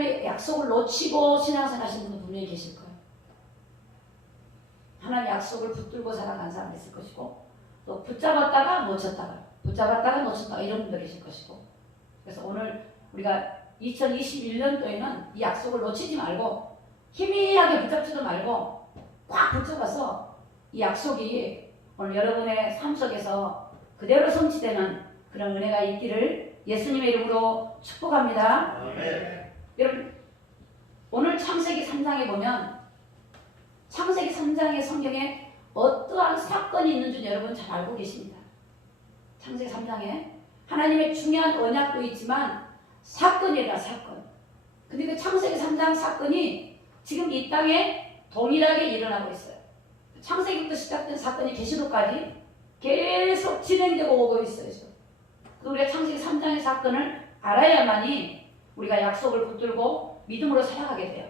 하나님의 약속을 놓치고 신앙생활 하시는 분은 분명히 계실 거예요. 하나님의 약속을 붙들고 살아가는 사람이 있을 것이고, 또 붙잡았다가 놓쳤다가 이런 분도 계실 것이고. 그래서 오늘 우리가 2021년도에는 이 약속을 놓치지 말고 희미하게 붙잡지도 말고 꽉 붙잡아서 이 약속이 오늘 여러분의 삶 속에서 그대로 성취되는 그런 은혜가 있기를 예수님의 이름으로 축복합니다. 아멘. 여러분, 오늘 창세기 3장에 보면 창세기 3장의 성경에 어떠한 사건이 있는 줄 여러분 잘 알고 계십니다. 창세기 3장에 하나님의 중요한 언약도 있지만 사건이라 사건. 근데 그 창세기 3장 사건이 지금 이 땅에 동일하게 일어나고 있어요. 창세기부터 시작된 사건이 계시록까지 계속 진행되고 오고 있어요. 우리가 창세기 3장의 사건을 알아야만이 우리가 약속을 붙들고 믿음으로 살아가게 돼요.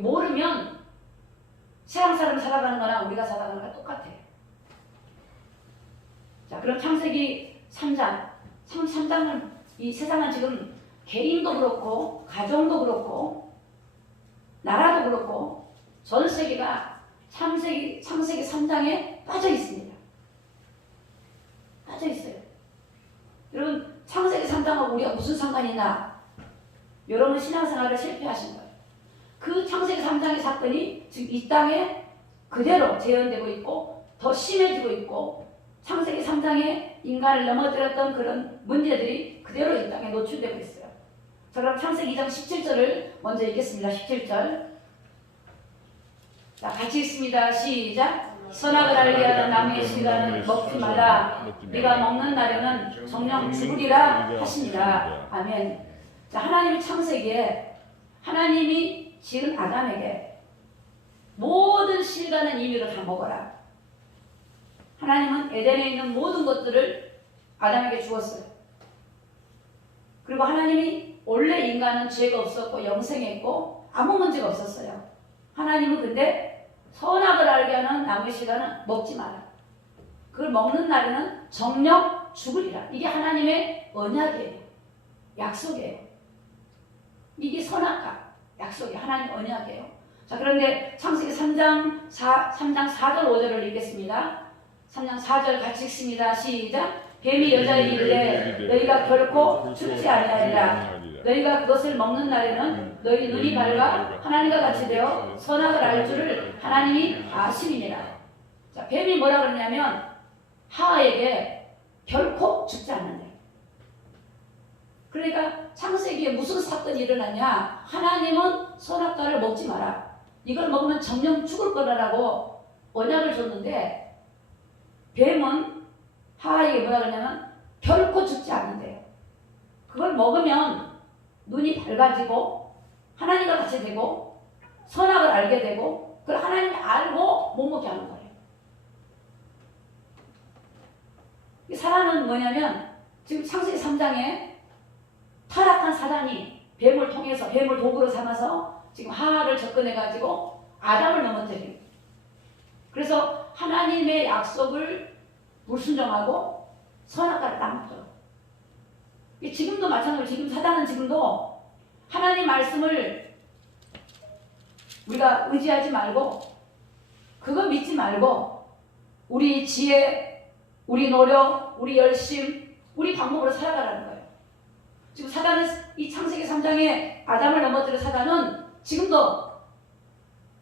모르면 세상 사람 살아가는 거나 우리가 살아가는 거랑 똑같아요. 자, 그럼 창세기 3장. 3장은 이 세상은 지금 개인도 그렇고 가정도 그렇고 나라도 그렇고 전 세계가 창세기 3장에 빠져 있습니다. 빠져 있어요. 여러분, 창세기 3장하고 우리가 무슨 상관이 있나? 여러분 신앙생활을 실패하신 거예요. 그 창세기 3장의 사건이 지금 이 땅에 그대로 재현되고 있고 더 심해지고 있고 창세기 3장에 인간을 넘어뜨렸던 그런 문제들이 그대로 이 땅에 노출되고 있어요. 자, 그럼 창세기 2장 17절을 먼저 읽겠습니다. 17절. 자, 같이 읽습니다. 시작. 선악을 알게 하는 나무의 실과는 먹지 마라. 네가 먹는 날에는 정령 죽으리라 하시니라. 아멘. 자, 하나님의 창세기에 하나님이 지은 아담에게 모든 실과는 임의로 다 먹어라. 하나님은 에덴에 있는 모든 것들을 아담에게 주었어요. 그리고 하나님이 원래 인간은 죄가 없었고 영생했고 아무 문제가 없었어요. 하나님은 근데 선악을 알게 하는 나무의 실과는 먹지 마라. 그걸 먹는 날에는 정령 죽으리라. 이게 하나님의 언약이에요. 약속이에요. 이게 선악과 약속이 하나님 언약이에요. 자, 그런데 창세기 3장 4절 5절을 읽겠습니다. 3장 4절 같이 읽습니다. 시작. 뱀이 여자에게 이르되 너희가 결코 죽지 아니하리라. 너희가 그것을 먹는 날에는 너희 눈이 밝아 하나님과 같이 되어 선악을 알 줄을 하나님이 아심이니라. 자, 뱀이 뭐라 그러냐면 하와에게 결코 죽지 않는다. 그러니까 창세기에 무슨 사건이 일어났냐? 하나님은 선악과를 먹지 마라. 이걸 먹으면 정령 죽을 거라고 언약을 줬는데 뱀은 하와에게 뭐라 그러냐면 결코 죽지 않는데요. 그걸 먹으면 눈이 밝아지고 하나님과 같이 되고 선악을 알게 되고 그걸 하나님이 알고 못 먹게 하는 거예요. 이 사람은 뭐냐면 지금 창세기 3장에 타락한 사단이 뱀을 통해서 뱀을 도구로 삼아서 지금 하와를 접근해가지고 아담을 넘어뜨려요. 그래서 하나님의 약속을 불순종하고 선악과를 따먹죠. 지금도 마찬가지로 지금 사단은 지금도 하나님 말씀을 우리가 의지하지 말고 그거 믿지 말고 우리 지혜, 우리 노력, 우리 열심, 우리 방법으로 살아가라는 거예요. 지금 사단은 이 창세기 3장에 아담을 넘어뜨린 사단은 지금도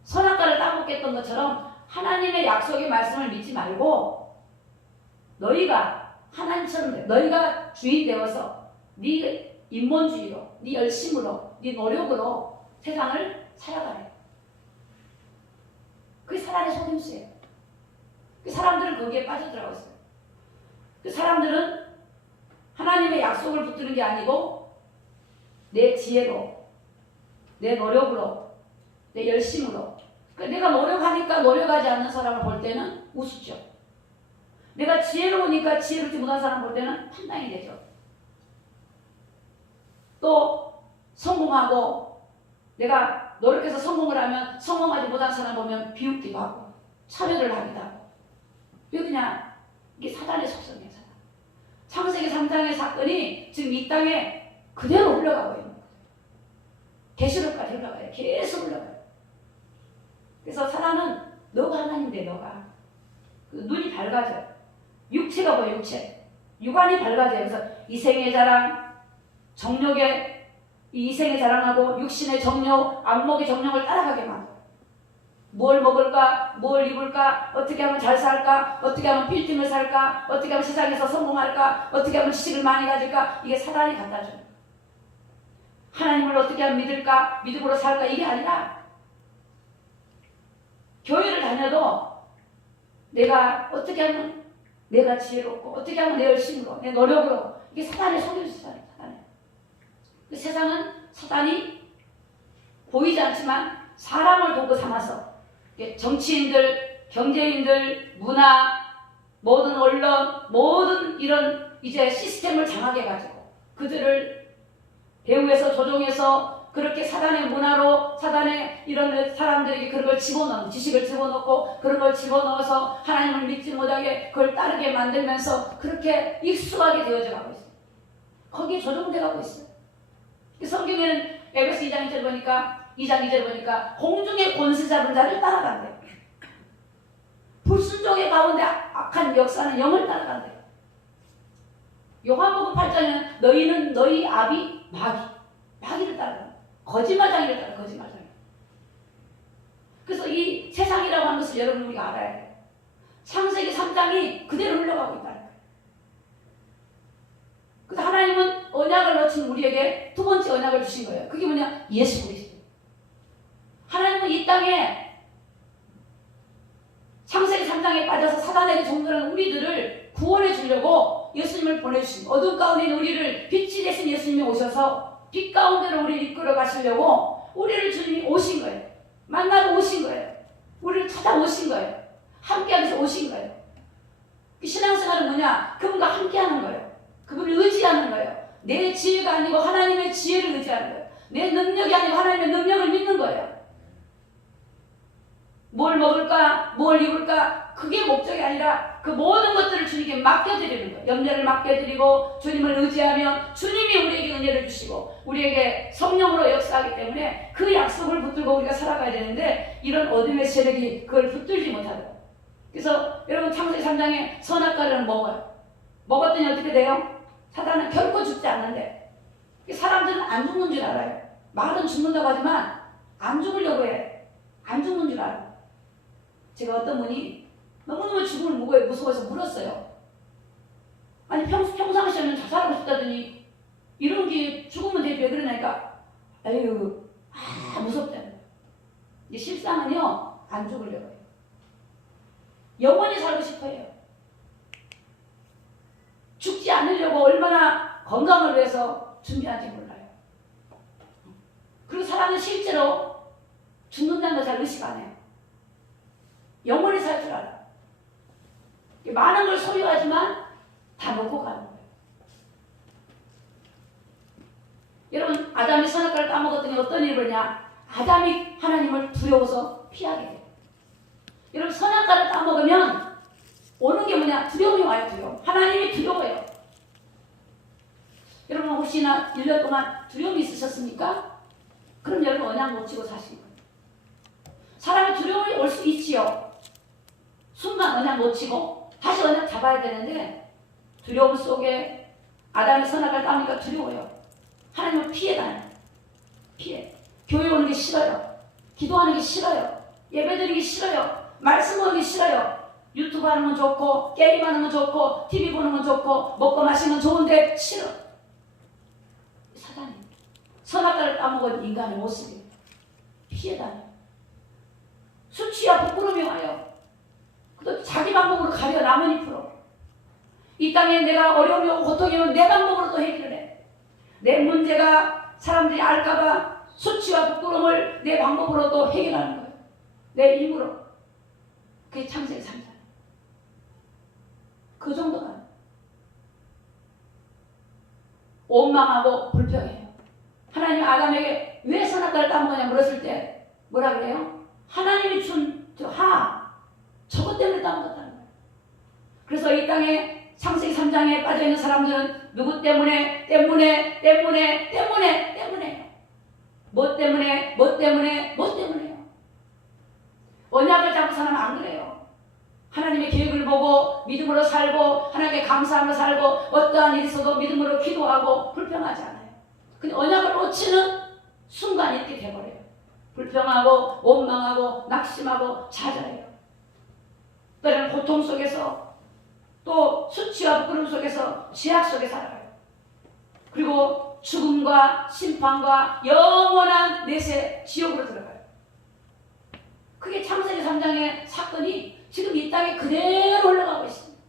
선악과를 따먹겠던 것처럼 하나님의 약속의 말씀을 믿지 말고 너희가 하나님처럼 너희가 주인 되어서 네 인본주의로, 네 열심으로, 네 노력으로 세상을 살아가래. 그게 사단의 속임수예요. 그 사람들은 거기에 빠져들어가고 있어요. 그 사람들은 하나님의 약속을 붙드는 게 아니고 내 지혜로, 내 노력으로, 내 열심으로. 내가 노력하니까 노력하지 않는 사람을 볼 때는 우습죠. 내가 지혜로우니까 지혜롭지 못한 사람을 볼 때는 판단이 되죠. 또 성공하고 내가 노력해서 성공을 하면 성공하지 못한 사람 보면 비웃기도 하고 차별을 하기도 하고. 왜 그냥 이게 사단의 속성이에요. 사단. 창세기 3장의 사건이 지금 이 땅에 그대로 흘러가고 있는 거예요. 계시록까지 올라가요. 계속 올라가요. 그래서 사단은 너가 하나님 돼, 너가. 그 눈이 밝아져요. 육체가 뭐예요, 육체. 육안이 밝아져요. 그래서 이생의 자랑, 정욕의 이생의 자랑하고 육신의 정욕, 안목의 정욕을 따라가게 만들어요. 뭘 먹을까? 뭘 입을까? 어떻게 하면 잘 살까? 어떻게 하면 빌딩을 살까? 어떻게 하면 세상에서 성공할까? 어떻게 하면 지식을 많이 가질까? 이게 사단이 갖다 줘요. 하나님을 어떻게 하면 믿을까? 믿음으로 살까? 이게 아니라 교회를 다녀도 내가 어떻게 하면 내가 지혜롭고 어떻게 하면 내 열심으로 내 노력으로 이게 사단의 속임수잖아요. 그 세상은 사단이 보이지 않지만 사람을 도구 삼아서 정치인들, 경제인들, 문화, 모든 언론, 모든 이런 이제 시스템을 장악해 가지고 그들을 배후에서 조종해서 그렇게 사단의 문화로 사단의 이런 사람들에게 그런 걸 집어넣는 지식을 집어넣고 그런 걸 집어넣어서 하나님을 믿지 못하게 그걸 따르게 만들면서 그렇게 익숙하게 되어져 가고 있어요. 거기에 조종돼 가고 있어요. 성경에는 에베소 2장 2절 보니까 2장 2절 보니까 공중의 권세 잡은 자를 따라간대요. 불순종의 가운데 악한 역사는 영을 따라간대요. 요한복음 8장에는 너희는 너희 아비 마귀를 따라간다. 거짓말장이를 따라 거짓말장이. 그래서 이 세상이라고 하는 것을 여러분 우리가 알아야 돼요. 창세기 3장이 그대로 흘러가고 있다는 거예요. 그래서 하나님은 언약을 놓친 우리에게 두 번째 언약을 주신 거예요. 그게 뭐냐? 예수 그리스도. 하나님은 이 땅에 창세기 3장에 빠져서 사단에게 종들하는 우리들을 구원해 주려고 예수님을 보내주신 거예요. 어둠 가운데 있는 우리를 빛이 되신 예수님이 오셔서 빛 가운데로 우리를 이끌어 가시려고 우리를 주님이 오신 거예요. 만나러 오신 거예요. 우리를 찾아오신 거예요. 함께하면서 오신 거예요. 그 신앙생활은 뭐냐? 그분과 함께하는 거예요. 그분을 의지하는 거예요. 내 지혜가 아니고 하나님의 지혜를 의지하는 거예요. 내 능력이 아니고 하나님의 능력을 믿는 거예요. 뭘 먹을까? 뭘 입을까? 그게 목적이 아니라 그 모든 것들을 주님께 맡겨드리는 거예요. 염려를 맡겨드리고 주님을 의지하면 주님이 우리에게 은혜를 주시고 우리에게 성령으로 역사하기 때문에 그 약속을 붙들고 우리가 살아가야 되는데 이런 어둠의 세력이 그걸 붙들지 못하더라고요. 그래서 여러분 창세기 3장에 선악과를 먹어요. 먹었더니 어떻게 돼요? 사단은 결코 죽지 않는데 사람들은 안 죽는 줄 알아요. 말은 죽는다고 하지만 안 죽으려고 해. 안 죽는 줄 알아요. 제가 어떤 분이 너무너무 죽음을 무서워해서 물었어요. 아니 평상시에는 자살하고 싶다더니 이런 게 죽으면 되지 왜 그러냐니까 아유 무섭다는 거예요. 이 실상은요 안 죽으려고 해요. 영원히 살고 싶어요. 죽지 않으려고 얼마나 건강을 위해서 준비하는지 몰라요. 그리고 사람은 실제로 죽는다는 걸 잘 의식 안 해요. 영원히 살 줄 알아. 많은 걸 소유하지만 다 먹고 가는 거예요. 여러분 아담이 선악과를 따먹었더니 어떤 일이 벌어냐? 아담이 하나님을 두려워서 피하게 돼요. 여러분 선악과를 따먹으면 오는 게 뭐냐? 두려움이 와요. 두려움. 하나님이 두려워요. 여러분 혹시나 1년 동안 두려움이 있으셨습니까? 그럼 여러분 언약 놓치고 사시는 거예요. 사람이 두려움이 올 수 있지요. 순간 언약 놓치고 다시 언약 잡아야 되는데 두려움 속에 아담의 선악과를 따니까 두려워요. 하나님을 피해 다녀요. 피해. 교회 오는 게 싫어요. 기도하는 게 싫어요. 예배드리기 싫어요. 말씀하기 싫어요. 유튜브 하는 건 좋고 게임하는 건 좋고 TV 보는 건 좋고 먹고 마시는 건 좋은데 싫어. 사단이 선악과를 따먹은 인간의 모습이에요. 피해 다녀요. 수치와 부끄러움이 와요. 또 자기 방법으로 가려 남은 입으로. 이 땅에 내가 어려움이 오고 고통이 오면 내 방법으로 또 해결을 해. 내 문제가 사람들이 알까봐 수치와 부끄러움을 내 방법으로 또 해결하는 거예요. 내 힘으로. 그게 창세기 3장. 그 정도가 원망하고 불평해요. 하나님 아담에게 왜 선악과를 따먹느냐 물었을 때 뭐라 그래요? 하나님이 준 저것 때문에 따먹었다는 거예요. 그래서 이 땅에 창세기 3장에 빠져있는 사람들은 누구 때문에 뭐 때문에, 뭐 때문에, 뭐 때문에요. 언약을 잡은 사람은 안 그래요. 하나님의 계획을 보고 믿음으로 살고 하나님께 감사하며 살고 어떠한 일이 있어도 믿음으로 기도하고 불평하지 않아요. 근데 언약을 놓치는 순간이 이렇게 돼버려요. 불평하고 원망하고 낙심하고 좌절해요. 때로는 고통 속에서 또 수치와 부끄러움 속에서 죄악 속에 살아가요. 그리고 죽음과 심판과 영원한 내세 지옥으로 들어가요. 그게 창세기 3장의 사건이 지금 이 땅에 그대로 흘러가고 있습니다.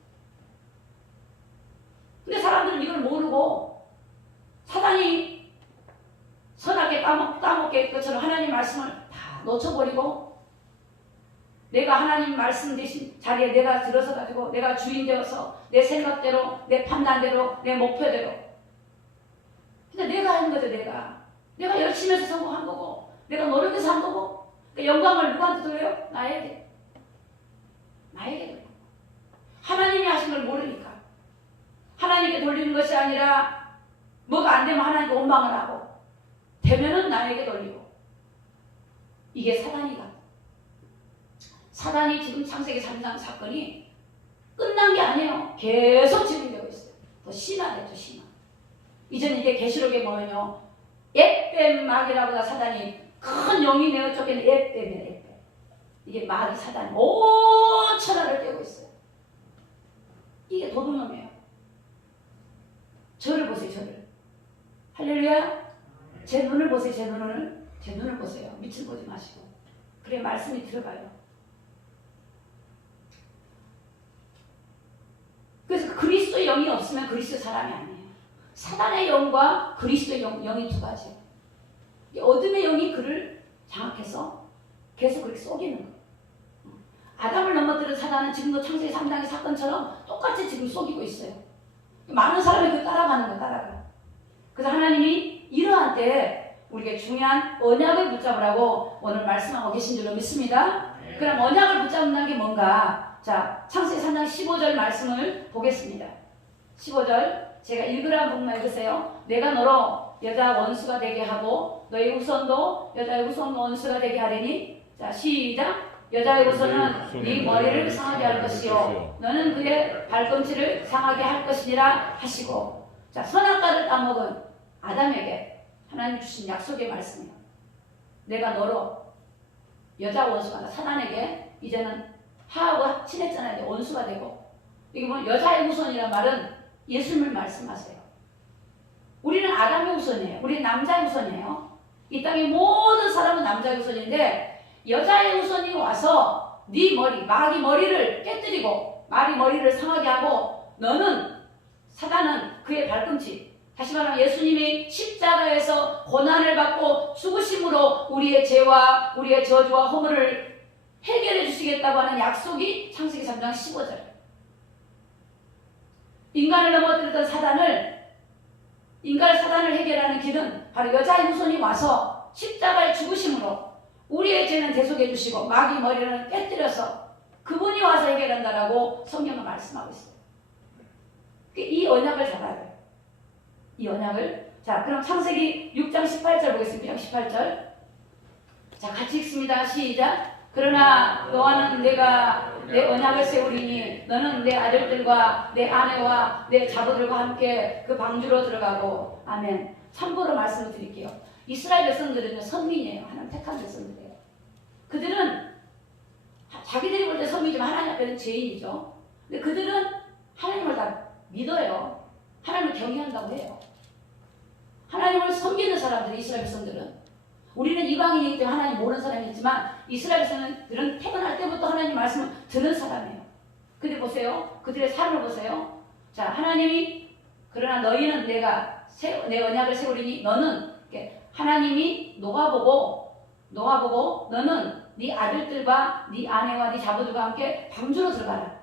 근데 사람들은 이걸 모르고 사단이 선하게 따먹게 할 것처럼 하나님 말씀을 다 놓쳐버리고 내가 하나님 말씀 대신 자리에 내가 들어서 가지고 내가 주인 되어서 내 생각대로 내 판단대로 내 목표대로 근데 내가 하는 거죠. 내가 열심히 해서 성공한 거고 내가 노력해서 한 거고 그러니까 영광을 누구한테 돌려요? 나에게 돌려요. 하나님이 하신 걸 모르니까 하나님께 돌리는 것이 아니라 뭐가 안 되면 하나님께 원망을 하고 되면은 나에게 돌리고 이게 사단이 지금 창세기 3장 사건이 끝난 게 아니에요. 계속 진행되고 있어요. 더 심화됐죠. 심화. 이제는 이게 계시록에 보면요. 옅뱀 마귀라고 사단이 큰 용이 내어 쫓기는 옅뱀이에요. 이게 마귀 사단이 온 천하를 떼고 있어요. 이게 도둑놈이에요. 저를 보세요. 저를. 할렐루야. 제 눈을 보세요. 제 눈을 보세요. 밑을 보지 마시고. 그래 말씀이 들어가요. 그래서 그리스도의 영이 없으면 그리스도의 사람이 아니에요. 사단의 영과 그리스도의 영이 두 가지예요. 어둠의 영이 그를 장악해서 계속 그렇게 속이는 거예요. 아담을 넘어뜨린 사단은 지금도 창세기 3장의 사건처럼 똑같이 지금 속이고 있어요. 많은 사람이 그 따라가는 거예요. 따라가. 그래서 하나님이 이러한 때에 우리에게 중요한 언약을 붙잡으라고 오늘 말씀하고 계신 줄로 믿습니다. 그럼 언약을 붙잡는다는 게 뭔가? 자, 창세기 3장 15절 말씀을 보겠습니다. 15절 제가 읽으라는 부분만 읽으세요. 내가 너로 여자 원수가 되게 하고 너의 후손도 여자의 후손 원수가 되게 하리니 자 시작. 여자의 후손은 네 머리를 상하게 할 것이요 너는 그의 발꿈치를 상하게 할 것이니라 하시고 자 선악과를 따먹은 아담에게 하나님 주신 약속의 말씀이에요. 내가 너로 여자 원수가 사단에게 이제는 하하고 친했잖아요. 원수가 되고 이게 뭐 여자의 후손이란 말은 예수님을 말씀하세요. 우리는 아담의 후손이에요. 우리는 남자의 후손이에요. 이 땅의 모든 사람은 남자의 후손인데 여자의 후손이 와서 네 머리, 마귀 머리를 깨뜨리고 마귀 머리를 상하게 하고 너는 사단은 그의 발꿈치 다시 말하면 예수님이 십자가에서 고난을 받고 죽으심으로 우리의 죄와 우리의 저주와 허물을 해결해 주시겠다고 하는 약속이 창세기 3장 15절. 인간을 넘어뜨렸던 사단을 해결하는 길은 바로 여자의 후손이 와서 십자가의 죽으심으로 우리의 죄는 대속해 주시고 마귀 머리를 깨뜨려서 그분이 와서 해결한다라고 성경은 말씀하고 있어요. 이 언약을 잡아야 돼요. 이 언약을. 자, 그럼 창세기 6장 18절 보겠습니다. 6장 18절. 자, 같이 읽습니다. 시작. 그러나 너와는 내가 내 언약을 세우리니 너는 내 아들들과 내 아내와 내 자부들과 함께 그 방주로 들어가고 아멘. 참고로 말씀을 드릴게요. 이스라엘 백성들은 선민이에요. 하나님 택한 백성들이에요. 그들은 자기들이 볼 때 선민이지만 하나님 앞에는 죄인이죠. 근데 그들은 하나님을 다 믿어요. 하나님을 경외한다고 해요. 하나님을 섬기는 사람들이 이스라엘 백성들은 우리는 이방인이기 때문에 하나님 모르는 사람이지만 이스라엘 백성들은 태어날 때부터 하나님 말씀을 듣는 사람이에요. 근데 보세요. 그들의 삶을 보세요. 자, 하나님이 그러나 너희는 내가 내 언약을 세우리니 너는 하나님이 놓아보고 너는 네 아들들과 네 아내와 네 자부들과 함께 방주로 들어가라.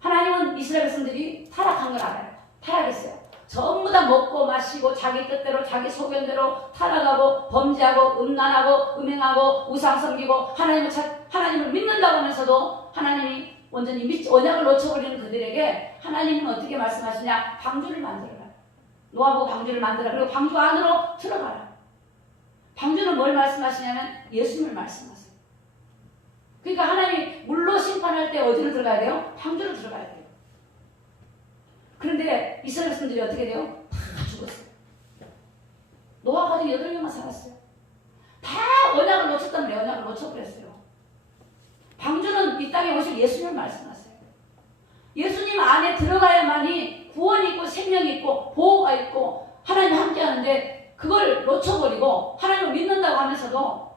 하나님은 이스라엘 백성들이 타락한 걸 알아요. 타락했어요. 전부 다 먹고 마시고 자기 뜻대로 자기 소견대로 타락하고 범죄하고 음란하고 음행하고 우상 섬기고 하나님을 믿는다고 하면서도 하나님이 완전히 언약을 놓쳐버리는 그들에게 하나님은 어떻게 말씀하시냐? 방주를 만들어라. 노아보고 방주를 만들어라. 그리고 방주 안으로 들어가라. 방주는 방주는 뭘 말씀하시냐면 예수님을 말씀하세요. 그러니까 하나님이 물로 심판할 때 어디로 들어가야 돼요? 방주로 들어가야 돼요. 그런데 이스라엘 백성들이 어떻게 돼요? 다 죽었어요. 노아가 가족 8명만 살았어요. 다 언약을 놓쳤단 말이에요. 언약을 놓쳐버렸어요. 방주는 이 땅에 오실 예수님을 말씀하세요. 예수님 안에 들어가야만이 구원이 있고 생명이 있고 보호가 있고 하나님 함께 하는데 그걸 놓쳐버리고 하나님을 믿는다고 하면서도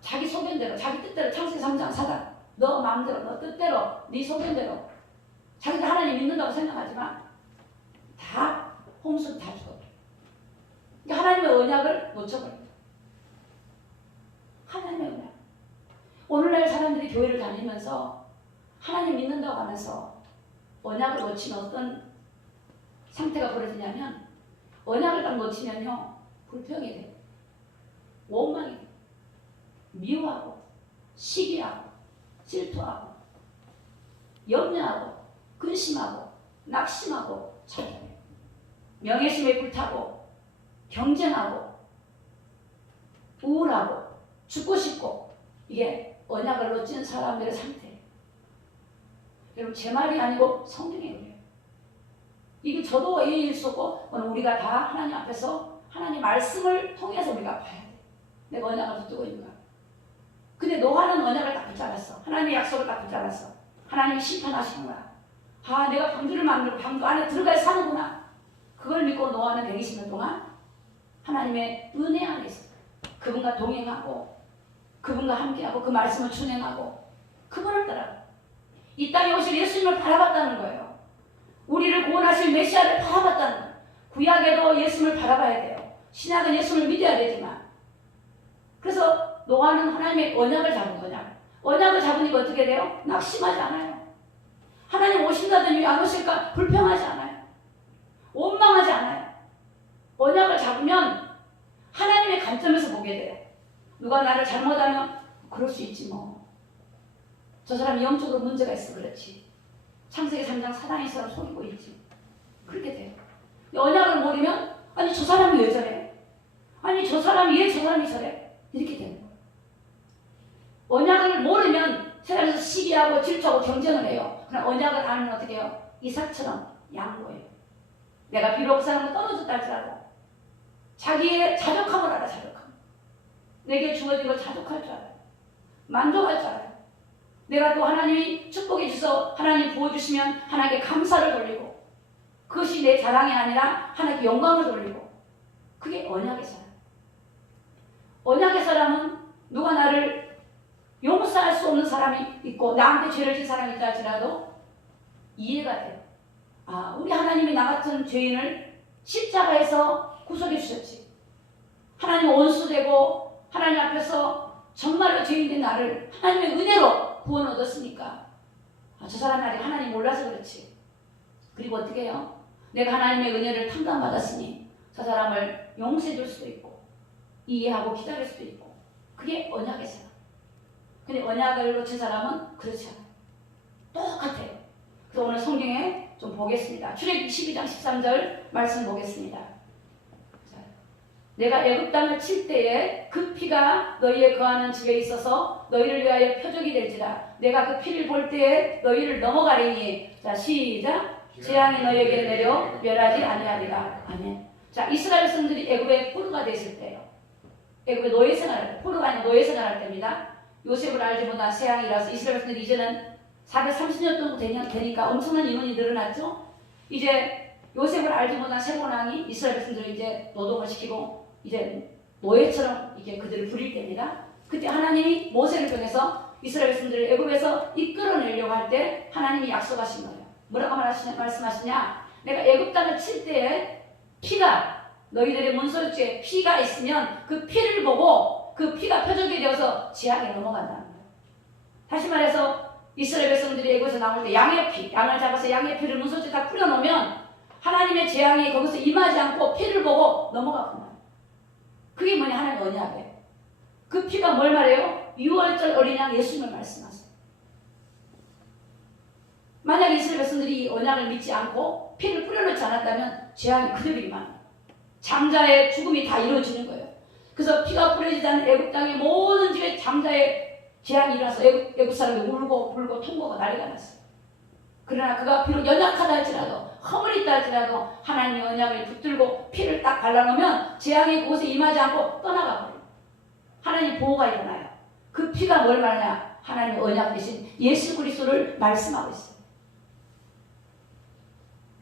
자기 소견대로 자기 뜻대로 창세기 3장 4장 너 마음대로 너 뜻대로 네 소견대로 자기가 하나님 믿는다고 생각하지만 다 홍수 다 죽어버려요. 그러니까 하나님의 언약을 놓쳐버립니다. 하나님의 언약. 오늘날 사람들이 교회를 다니면서 하나님 믿는다고 하면서 언약을 놓친 어떤 상태가 벌어지냐면 언약을 딱 놓치면요 불평이 돼요. 원망이 돼요. 미워하고 시기하고 질투하고 염려하고 근심하고 낙심하고 찾아내요. 명예심에 불타고 경쟁하고 우울하고 죽고 싶고 이게 언약을 놓친 사람들의 상태예요. 여러분 제 말이 아니고 성경의 그래요. 이게 저도 예일 수 없고 우리가 다 하나님 앞에서 하나님 말씀을 통해서 우리가 봐야 돼. 내가 언약을 붙들고 있는가. 근데 노아는 언약을 딱 붙잡았어. 하나님의 약속을 딱 붙잡았어. 하나님이 심판하시는구나. 아 내가 방주를 만들고 방주 안에 들어가야 사는구나. 그걸 믿고 노아는 120년 동안 하나님의 은혜 안에 있었어요. 그분과 동행하고 그분과 함께하고 그 말씀을 준행하고 그분을 따라 이 땅에 오실 예수님을 바라봤다는 거예요. 우리를 구원하실 메시아를 바라봤다는 거예요. 구약에도 예수님을 바라봐야 돼요. 신약은 예수님을 믿어야 되지만 그래서 노아는 하나님의 언약을 잡은 거냐. 언약을 잡으니까 어떻게 돼요? 낙심하지 않아요. 하나님 오신다더니 왜 안 오실까? 불평하지 않아요. 원망하지 않아요. 언약을 잡으면 하나님의 관점에서 보게 돼요. 누가 나를 잘못하면 그럴 수 있지 뭐. 저 사람이 영적으로 문제가 있어 그렇지. 창세기 3장 사단의 사람 속이고 있지. 그렇게 돼요. 언약을 모르면 아니 저 사람이 왜 저래? 아니 저 사람이 왜 저 사람이 저래? 이렇게 되는 거예요. 언약을 모르면 세상에서 시기하고 질투하고 경쟁을 해요. 그럼 언약을 알면 어떻게 해요? 이삭처럼 양보해요. 내가 비록 그 사람을 떨어졌다 할지라도 자기의 자족함을 알아. 자족함. 내게 주어진 걸 자족할 줄 알아요. 만족할 줄 알아요. 내가 또 하나님이 축복해 주셔서 하나님 부어주시면 하나님께 감사를 돌리고 그것이 내 자랑이 아니라 하나님께 영광을 돌리고 그게 언약의 사람. 언약의 사람은 누가 나를 용서할 수 없는 사람이 있고 나한테 죄를 진 사람이 있다 할지라도 이해가 돼요. 아, 우리 하나님이 나 같은 죄인을 십자가에서 구속해 주셨지. 하나님 원수되고 하나님 앞에서 정말로 죄인된 나를 하나님의 은혜로 구원 얻었으니까 아, 저 사람이 아직 하나님 몰라서 그렇지. 그리고 어떻게 해요? 내가 하나님의 은혜를 탕감받았으니 저 사람을 용서해 줄 수도 있고 이해하고 기다릴 수도 있고 그게 언약의 사람. 근데 언약을 놓친 사람은 그렇지 않아요. 똑같아요. 그래서 오늘 성경에 좀 보겠습니다. 출애굽기 12장 13절 말씀 보겠습니다. 자, 내가 애굽 땅을 칠 때에 그 피가 너희의 거하는 집에 있어서 너희를 위하여 표적이 될지라. 내가 그 피를 볼 때에 너희를 넘어가리니. 자, 시작. 재앙이 너희에게 내려 멸하지 아니하리라. 아멘. 자, 이스라엘 백성들이 애굽의 포로가 됐을 때요. 애굽의 노예 생활할 때, 포로가 아니라 노예 생활할 때입니다. 요셉을 알지 못한 세양이라서 이스라엘 백성들이 이제는 430년 정도 되니까 엄청난 인원이 늘어났죠. 이제 요셉을 알지 못한 새로운 왕이 이스라엘 백성들을 이제 노동을 시키고 이제 노예처럼 이게 그들을 부릴 때입니다. 그때 하나님이 모세를 통해서 이스라엘 백성들을 애굽에서 이끌어내려고 할 때 하나님이 약속하신 거예요. 뭐라고 말씀하시냐? 내가 애굽 땅을 칠 때에 피가 너희들의 문설주에 피가 있으면 그 피를 보고 그 피가 표적이 되어서 지하에 넘어간다는 거예요. 다시 말해서 이스라엘 백성들이 애굽에서 나올 때 양의 피, 양을 잡아서 양의 피를 문설주에 다 뿌려놓으면 하나님의 재앙이 거기서 임하지 않고 피를 보고 넘어가구나. 그게 뭐냐? 하나님의 언약이에요. 그 피가 뭘 말해요? 6월절 어린 양 예수님을 말씀하세요. 만약 이스라엘 백성들이 이 언약을 믿지 않고 피를 뿌려놓지 않았다면 재앙이 그대로 임합니다. 장자의 죽음이 다 이루어지는 거예요. 그래서 피가 뿌려지지 않는 애굽 땅의 모든 집에 장자의 재앙이 일어나서 애굽 사람이 울고 불고 통곡하고 난리가 났어요. 그러나 그가 비록 연약하다 할지라도 허물있다 할지라도 하나님의 언약을 붙들고 피를 딱 발라놓으면 재앙이 그곳에 임하지 않고 떠나가 버려요. 하나님 보호가 일어나요. 그 피가 뭘 말하냐? 하나님의 언약 대신 예수 그리스도를 말씀하고 있어요.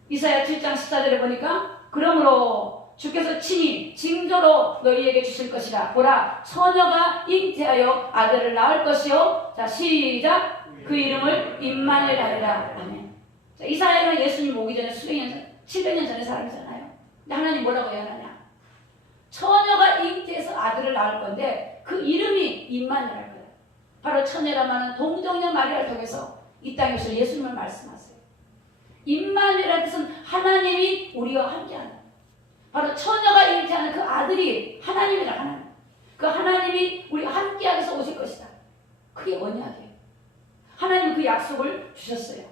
이사야 7장 14절에 보니까 그러므로 주께서 친히 징조로 너희에게 주실 것이라. 보라, 처녀가 잉태하여 아들을 낳을 것이요. 자, 시작. 그 이름을 임마누엘 하리라. 아멘. 자, 이사야는 예수님 오기 전에 수백 년 전, 700년 전의 사람이잖아요. 근데 하나님 뭐라고 예언하냐? 처녀가 잉태해서 아들을 낳을 건데 그 이름이 임마누엘 할 거예요. 바로 처녀라는 말은 동정녀 마리아를 통해서 이 땅에서 예수님을 말씀하세요. 임마누엘의 뜻은 하나님이 우리와 함께한다. 바로 처녀가 잉태하는 그 아들이 하나님이다. 하나님. 그 하나님이 우리와 함께하기 위해서 오실 것이다. 그게 언약이에요. 하나님은 그 약속을 주셨어요.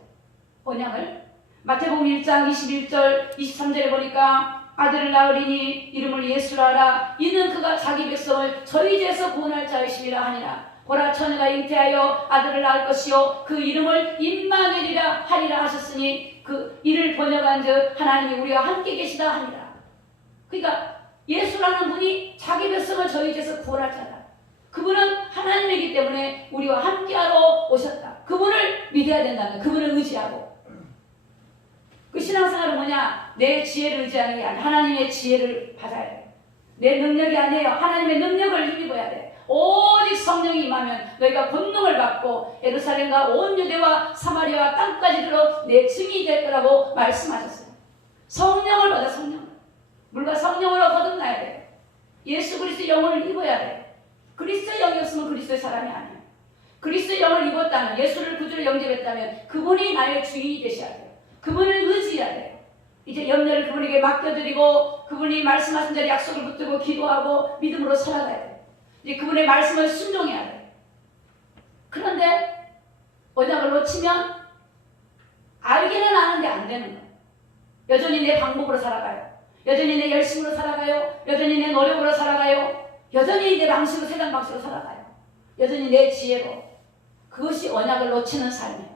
언약을. 마태복음 1장 21절 23절에 보니까 아들을 낳으리니 이름을 예수라 하라. 이는 그가 자기 백성을 저희 죄에서 구원할 자이심이라 하니라. 보라, 처녀가 잉태하여 아들을 낳을 것이요 그 이름을 임마누엘이라 하리라 하셨으니 그 이를 번역한즉 하나님이 우리와 함께 계시다 하니라. 그러니까 예수라는 분이 자기 백성을 저희 죄에서 구원할 자다. 그분은 하나님이기 때문에 우리와 함께하러 오셨다. 그분을 믿어야 된다는 거예요. 그분을 의지하고. 그 신앙생활은 뭐냐? 내 지혜를 의지하는 게 아니라 하나님의 지혜를 받아야 돼. 내 능력이 아니에요. 하나님의 능력을 힘입어야 돼. 오직 성령이 임하면 너희가 권능을 받고 예루살렘과 온 유대와 사마리아와 땅까지 들어 내 증인이 될 거라고 말씀하셨어요. 성령을 받아. 성령을. 물과 성령으로 거듭나야 돼. 예수 그리스도의 영을 입어야 돼. 그리스도의 영이 없으면 그리스도의 사람이 아니에요. 그리스도의 영을 입었다면, 예수를 구주로 영접했다면 그분이 나의 주인이 되셔야 돼요. 그분을 의지해야 돼요. 이제 염려를 그분에게 맡겨드리고 그분이 말씀하신 대로 약속을 붙들고 기도하고 믿음으로 살아가야 돼요. 이제 그분의 말씀을 순종해야 돼요. 그런데 언약을 놓치면 알기는 아는데 안 되는 거예요. 여전히 내 방법으로 살아가요. 여전히 내 열심으로 살아가요. 여전히 내 노력으로 살아가요. 여전히 내 방식으로, 세상 방식으로 살아가요. 여전히 내 지혜로. 그것이 언약을 놓치는 삶이에요.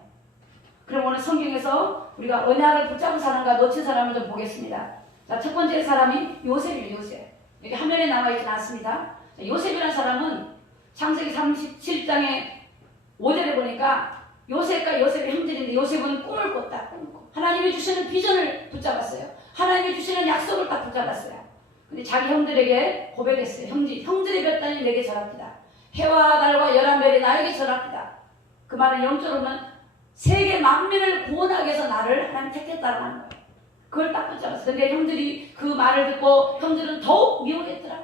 그럼 오늘 성경에서 우리가 언약을 붙잡은 사람과 놓친 사람을 좀 보겠습니다. 자, 첫 번째 사람이 요셉이에요. 요셉. 여기 화면에 나와 있지는 않습니다. 자, 요셉이라는 사람은 창세기 37장의 5절에 보니까 요셉과 요셉의 형제인데 요셉은 꿈을 꿨다. 하나님이 주시는 비전을 붙잡았어요. 하나님이 주시는 약속을 딱 붙잡았어요. 근데 자기 형들에게 고백했어요. 형들의 몇 단이 내게 절합니다. 해와 달과 11별이 나에게 절합니다. 그 말은 영적으로는 세계 만민을 구원하기 위해서 나를 하나님 택했다는 거예요. 그걸 딱 붙잡았어요. 근데 형들이 그 말을 듣고 형들은 더욱 미워했더라.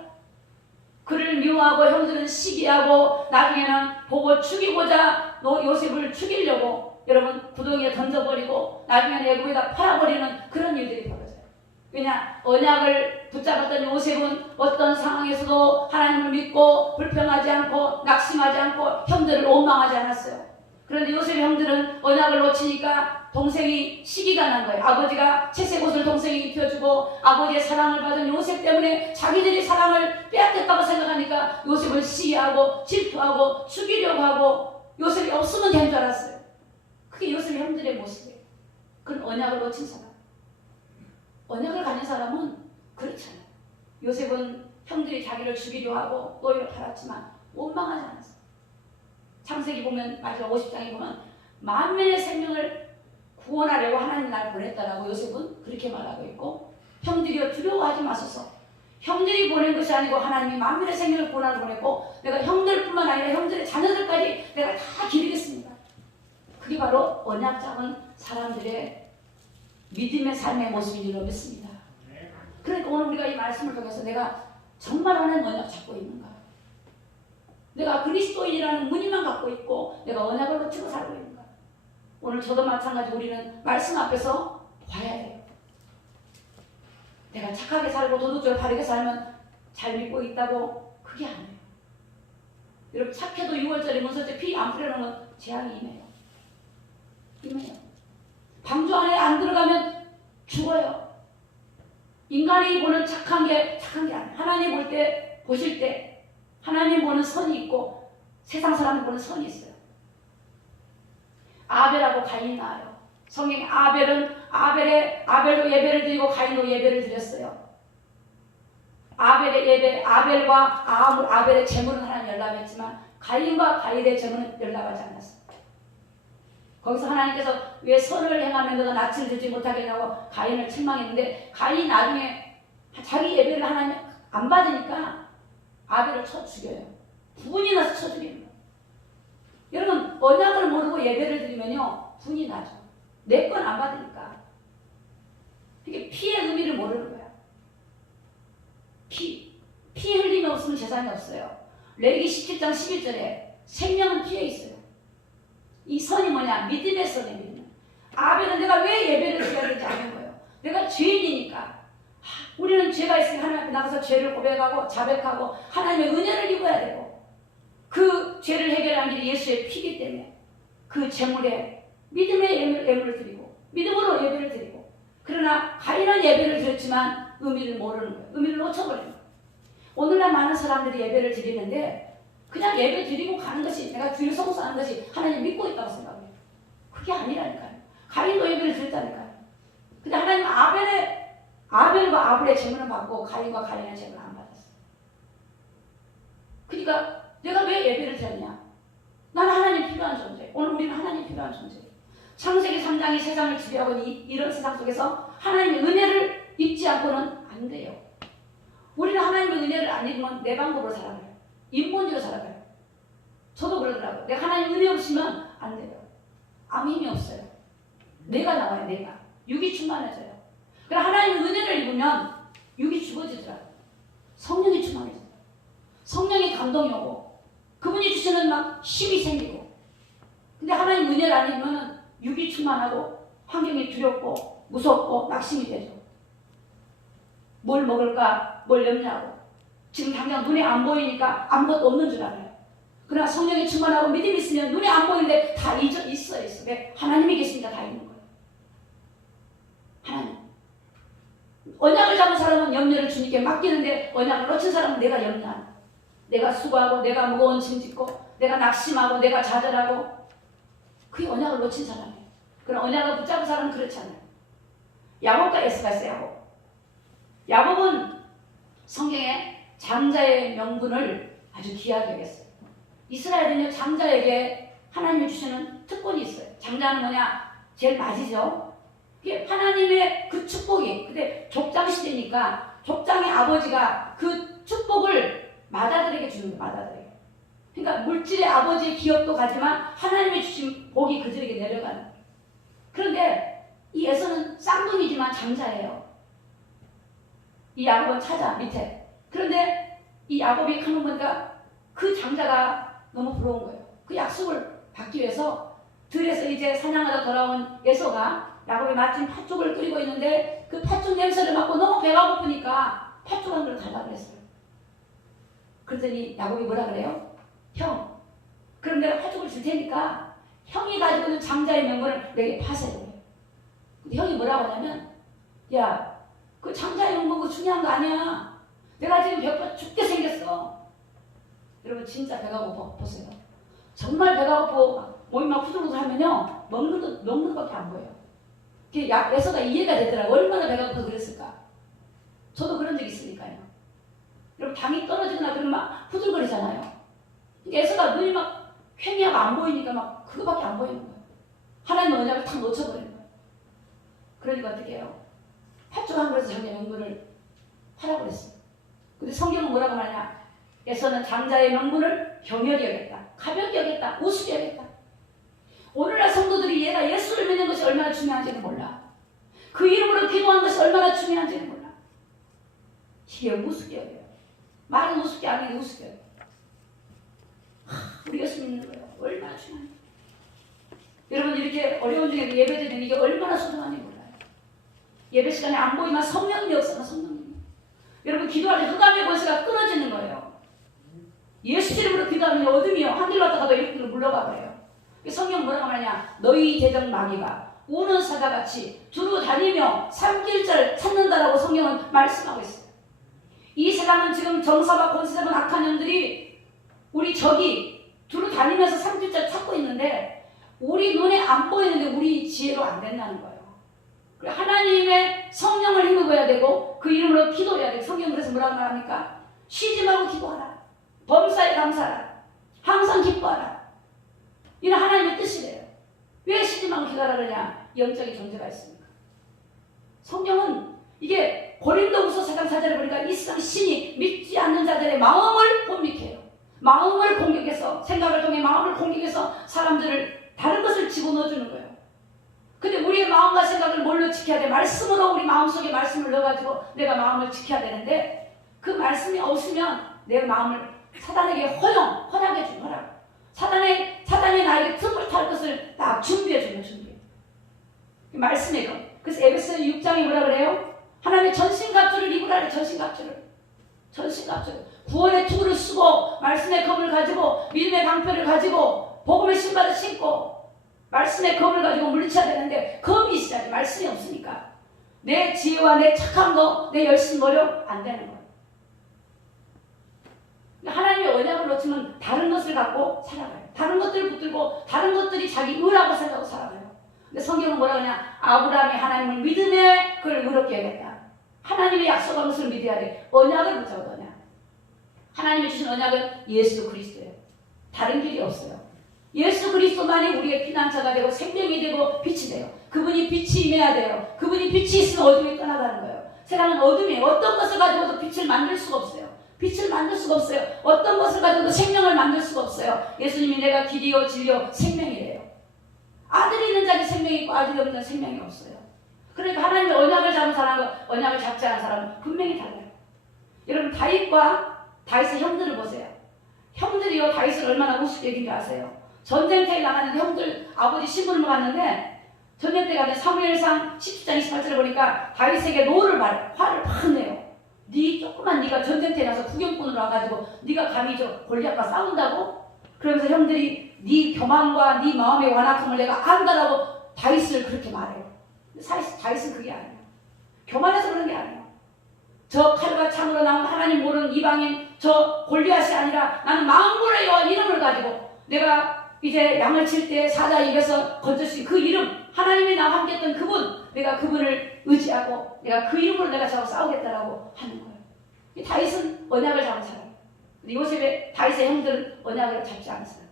그를 미워하고 형들은 시기하고 나중에는 보고 죽이고자 요셉을 죽이려고 여러분 구덩이에 던져버리고 나중에는 애굽에다 팔아버리는 그런 일들이 벌어져요. 왜냐? 언약을 붙잡았던 요셉은 어떤 상황에서도 하나님을 믿고 불평하지 않고 낙심하지 않고 형들을 원망하지 않았어요. 그런데 요셉의 형들은 언약을 놓치니까 동생이 시기가 난 거예요. 아버지가 채색 옷을 동생이 입혀주고 아버지의 사랑을 받은 요셉 때문에 자기들이 사랑을 빼앗겼다고 생각하니까 요셉을 시기하고 질투하고 죽이려고 하고 요셉이 없으면 된 줄 알았어요. 그게 요셉의 형들의 모습이에요. 그건 언약을 놓친 사람. 언약을 가진 사람은 그렇잖아요. 요셉은 형들이 자기를 죽이려 하고 노예로 팔았지만 원망하지 않았어요. 창세기 보면 마지막 50장에 보면 만민의 생명을 구원하려고 하나님 날 보냈다라고 요셉은 그렇게 말하고 있고 형들이여 두려워하지 마소서. 형들이 보낸 것이 아니고 하나님이 만민의 생명을 구원하러 보냈고 내가 형들뿐만 아니라 형들의 자녀들까지 내가 다 기르겠습니다. 그게 바로 언약 잡은 사람들의 믿음의 삶의 모습인 줄로 믿습니다. 그러니까 오늘 우리가 이 말씀을 통해서 내가 정말 하나님 언약 잡고 있는가? 내가 그리스도인이라는 무늬만 갖고 있고 내가 언약을 놓치고 살고 있는가? 오늘 저도 마찬가지 우리는 말씀 앞에서 봐야 돼요. 내가 착하게 살고 도덕적으로 바르게 살면 잘 믿고 있다고 그게 아니에요. 여러분 착해도 6월절에 문서때 피 안 뿌려놓으면 재앙이 임해요. 임해요. 방주 안에 안 들어가면 죽어요. 인간이 보는 착한 게 아니에요. 하나님 볼 때 보실 때 하나님 보는 선이 있고 세상 사람 보는 선이 있어요. 아벨하고 가인 나와요. 성경에 아벨도 예배를 드리고 가인도 예배를 드렸어요. 아벨의 예배, 아벨과 아벨의 제물은 하나님 연락했지만 가인과 가인의 제물은 연락하지 않았어요. 거기서 하나님께서 왜 선을 행하면 너가 낯을 들지 못하겠냐고 가인을 책망했는데 가인이 나중에 자기 예배를 하나님 안 받으니까 아벨을 쳐 죽여요. 분이 나서 쳐 죽이는 거예요. 여러분 언약을 모르고 예배를 드리면요 분이 나죠. 내 건 안 받으니까. 이게 피의 의미를 모르는 거야. 피 흘림이 없으면 재산이 없어요. 레위기 17장 11절에 생명은 피에 있어요. 이 선이 뭐냐? 믿음의 선이에요. 믿음. 아벨은 내가 왜 예배를 드려야 되는지 아는 거예요. 내가 죄인이니까. 우리는 죄가 있으니 하나님 앞에 나가서 죄를 고백하고 자백하고 하나님의 은혜를 입어야 되고 그 죄를 해결하는 길이 예수의 피기 때문에 그 제물에 믿음의 예물을 드리고 믿음으로 예배를 드리고 그러나 가인은 예배를 드렸지만 의미를 모르는 거예요. 의미를 놓쳐버리는 거예요. 오늘날 많은 사람들이 예배를 드리는데 그냥 예배 드리고 가는 것이 내가 주일 성수하는 것이 하나님 믿고 있다고 생각해요. 그게 아니라니까요. 가인도 예배를 드렸다니까요. 근데 하나님 아벨과 아벨의 제물을 받고 가인과 가인의 제물을 안 받았어요. 그러니까 내가 왜 예배를 드렸냐? 나는 하나님 필요한 존재. 오늘 우리는 하나님 필요한 존재. 창세기 3장이 세상을 지배하고 이런 세상 속에서 하나님의 은혜를 입지 않고는 안 돼요. 우리는 하나님의 은혜를 안 입으면 내 방법으로 살아가요. 인본주의로 살아가요. 저도 그러더라고요. 내가 하나님 은혜 없으면 안 돼요. 아무 힘이 없어요. 내가 나와요. 내가. 육이 충만해져요. 그럼 하나님의 은혜를 입으면 육이 죽어지더라고요. 성령이 충만해져요. 성령의 감동이 오고 그분이 주시는 막 힘이 생기고 근데 하나님 은혜를 안 입으면 육이 충만하고 환경이 두렵고 무섭고 낙심이 되죠. 뭘 먹을까 뭘 염려하고 지금 당장 눈에 안 보이니까 아무것도 없는 줄 알아요. 그러나 성령이 충만하고 믿음이 있으면 눈에 안 보이는데 다 있어요. 왜? 하나님이 계시니까 다 있는 거예요. 하나님. 언약을 잡은 사람은 염려를 주님께 맡기는데 언약을 놓친 사람은 내가 염려하는 거예요. 내가 수고하고 내가 무거운 짐 짓고 내가 낙심하고 내가 좌절하고 그게 언약을 놓친 사람이에요. 그럼 언약을 붙잡은 사람은 그렇지 않아요. 야곱과 에서가 있어요. 야곱은 성경에 장자의 명분을 아주 귀하게 여겼어요. 이스라엘은요 장자에게 하나님이 주시는 특권이 있어요. 장자는 뭐냐? 제일 맞이죠. 그게 하나님의 그 축복이 근데 족장 시대니까 족장의 아버지가 그 축복을 맏아들에게 주는 거예요. 맏아들에게. 그러니까 물질의 아버지의 기업도 가지만 하나님이 주신 복이 그들에게 내려가는 거예요. 그런데 이 에서는 쌍둥이지만 장자예요. 이 야곱은 차자 밑에. 그런데 이 야곱이 가는 보니까 그 장자가 너무 부러운 거예요. 그 약속을 받기 위해서 들에서 이제 사냥하다 돌아온 에서가 야곱이 마침 팥죽을 끓이고 있는데 그 팥죽 냄새를 맡고 너무 배가 고프니까 팥죽 한 그릇 달라고 그랬어요. 그랬더니 야곱이 뭐라 그래요? 형, 그럼 내가 팥죽을 줄 테니까 형이 가지고 있는 장자의 명분을 내게 파세요. 근데 형이 뭐라고 하냐면 야, 그 장자의 명분 그거 중요한 거 아니야. 내가 지금 배고파 죽게 생겼어. 여러분 진짜 배가 고파 보세요. 정말 배가 고파 몸이 막 후들후들 하면요 먹는 것밖에 안 보여요. 에서가 이해가 되더라고요. 얼마나 배가 고파 그랬을까. 저도 그런 적 있으니까요. 여러분 당이 떨어지거나 그러면 막 후들거리잖아요. 에서가 눈이 막 횡하고 안 보이니까 막 그거밖에 안 보이는 거예요. 하나님의 언약을 탁 놓쳐버리는 거예요. 그러니까 어떻게 해요? 팥죽 한 그릇에 자기의 명분을 하라고 그랬어요. 근데 성경은 뭐라고 말하냐? 에서는 장자의 명분을 경멸히 여겼다. 가볍게 여겼다. 우습게 여겼다. 오늘날 성도들이 얘가 예수를 믿는 것이 얼마나 중요한지는 몰라. 그 이름으로 기도하는 것이 얼마나 중요한지는 몰라. 이게 우습게 여겨요. 말은 우습게 안 해도 우습게 여겨요. 우리 예수 믿는 거예요. 얼마나 중요한지. 여러분 이렇게 어려운 중에 예배드리는 이게 얼마나 소중한지 몰라요. 예배 시간에 안 보이면 성령이 없어서 성령님. 여러분 기도할 때 흑암의 권세가 끊어지는 거예요. 예수 이름으로 기도하면 어둠이요. 한길 갔다가도 이렇게 물러가 버려요. 성경 뭐라고 말하냐? 너희 대적 마귀가 우는 사자같이 두루 다니며 삼킬자를 찾는다라고 성경은 말씀하고 있어요. 이 세상은 지금 정사와 권세자분 악한 영들이 우리 적이 두루 다니면서 상주자 찾고 있는데 우리 눈에 안 보이는데 우리 지혜로 안 된다는 거예요. 하나님의 성령을 힘입어야 되고 그 이름으로 기도해야 돼요. 성경은 그래서 뭐라고 말합니까? 쉬지 말고 기도하라. 범사에 감사하라. 항상 기뻐하라. 이런 하나님의 뜻이래요. 왜 쉬지 말고 기도하라 그러냐? 영적인 존재가 있습니다. 성경은 이게 고린도후서 4장 4절에 보니까 이 세상 신이 믿지 않는 자들의 마음을 혼미케 해요. 마음을 공격해서 생각을 통해 마음을 공격해서 사람들을 다른 것을 집어넣어주는 거예요. 근데 우리의 마음과 생각을 뭘로 지켜야 돼? 말씀으로 우리 마음속에 말씀을 넣어가지고 내가 마음을 지켜야 되는데 그 말씀이 없으면 내 마음을 사단에게 허용하게 주는 거라. 사단이 나에게 틈을 탈 것을 딱 준비해 주는 준비. 말씀의 것. 그래서 에베소 6장에 뭐라 그래요? 하나님의 전신갑주를 입으라. 전신갑주를. 구원의 투구를 쓰고 말씀의 검을 가지고 믿음의 방패를 가지고 복음의 신발을 신고 말씀의 검을 가지고 물리쳐야 되는데 검이 있어야지. 말씀이 없으니까 내 지혜와 내 착한 거, 내 열심 노력 안 되는 거예요. 하나님의 언약을 놓치면 다른 것을 갖고 살아가요. 다른 것들을 붙들고 다른 것들이 자기 의라고 생각하고 살아가요. 근데 성경은 뭐라 그러냐? 아브라함이 하나님을 믿음에 그를 의롭게 해야겠다. 하나님의 약속한 것을 믿어야 돼. 언약을 붙잡거든요. 하나님이 주신 언약은 예수 그리스도예요. 다른 길이 없어요. 예수 그리스도만이 우리의 피난처가 되고 생명이 되고 빛이 돼요. 그분이 빛이 임해야 돼요. 그분이 빛이 있으면 어둠이 떠나가는 거예요. 세상은 어둠이에요. 어떤 것을 가지고도 빛을 만들 수가 없어요. 빛을 만들 수가 없어요. 어떤 것을 가지고도 생명을 만들 수가 없어요. 예수님이 내가 길이요 진리요 생명이래요. 아들이 있는 자에게 생명이 있고 아들이 없는 자에게 생명이 없어요. 그러니까 하나님의 언약을 잡은 사람과 언약을 잡지 않은 사람은 분명히 달라요. 여러분 다윗과 다윗의 형들을 보세요. 형들이요 다윗을 얼마나 우습게 여긴 줄 아세요? 전쟁터에 나갔는데 형들 아버지 시부름을 갔는데 전쟁터에 가는데 사무엘상 10장 28절에 보니까 다윗에게 노를 말해요. 화를 팍 내요. 네 조그만 네가 전쟁터에 나서 구경꾼으로 와가지고 네가 감히 저 골리앗과 싸운다고? 그러면서 형들이 네 교만과 네 마음의 완악함을 내가 안다라고 다윗을 그렇게 말해요. 다윗은 그게 아니에요. 교만해서 그런 게 아니에요. 저 칼과 창으로 나온 하나님 모르는 이방인 저 골리앗이 아니라 나는 만군의 여호와 이름을 가지고 내가 이제 양을 칠 때 사자 입에서 건질 수 있는 그 이름 하나님이 나와 함께 했던 그분 내가 그분을 의지하고 내가 그 이름으로 내가 저하고 싸우겠다라고 하는 거예요. 다윗은 언약을 잡은 사람. 요셉의 다윗의 형들은 언약을 잡지 않은 사람.